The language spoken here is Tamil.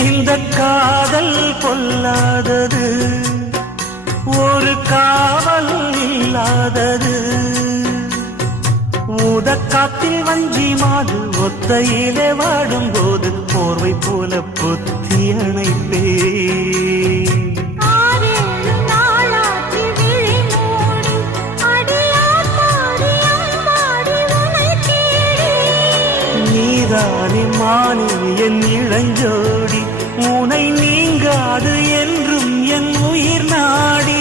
இந்த காதல் கொல்லாதது, ஒரு காவல் இல்லாதது. ஊதக்காத்தில் வஞ்சி மாது ஒத்தையிலே வாடும்போது போர்வை போல புத்தி அணைப்பே. நீதானே மானே என் இளஞ்சோடி, உனை நீங்காது என்றும் என் உயிர் நாடி.